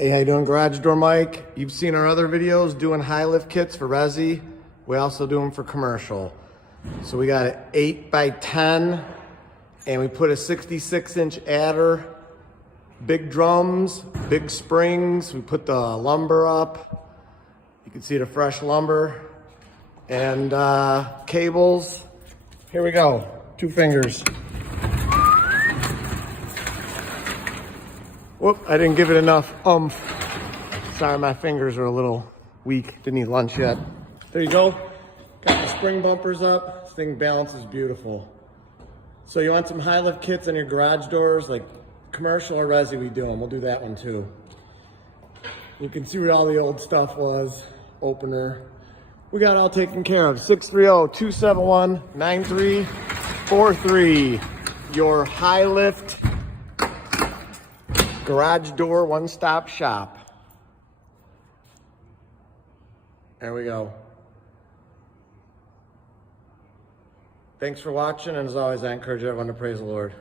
Hey, how you doing, Garage Door Mike? You've seen our other videos doing high lift kits for resi. We also do them for commercial. So we got an 8x10 and we put a 66-inch adder, big drums, big springs. We put the lumber up. You can see the fresh lumber and cables. Here we go, 2 fingers. Whoop, I didn't give it enough oomph. Sorry, my fingers are a little weak. Didn't eat lunch yet. There you go. Got the spring bumpers up. This thing balances beautiful. So you want some high lift kits on your garage doors, like commercial or resi, we do them. We'll do that one too. You can see where all the old stuff was. Opener. We got it all taken care of. 630-271-9343. Your high lift garage door one-stop shop. There we go. Thanks for watching, and as always, I encourage everyone to praise the Lord.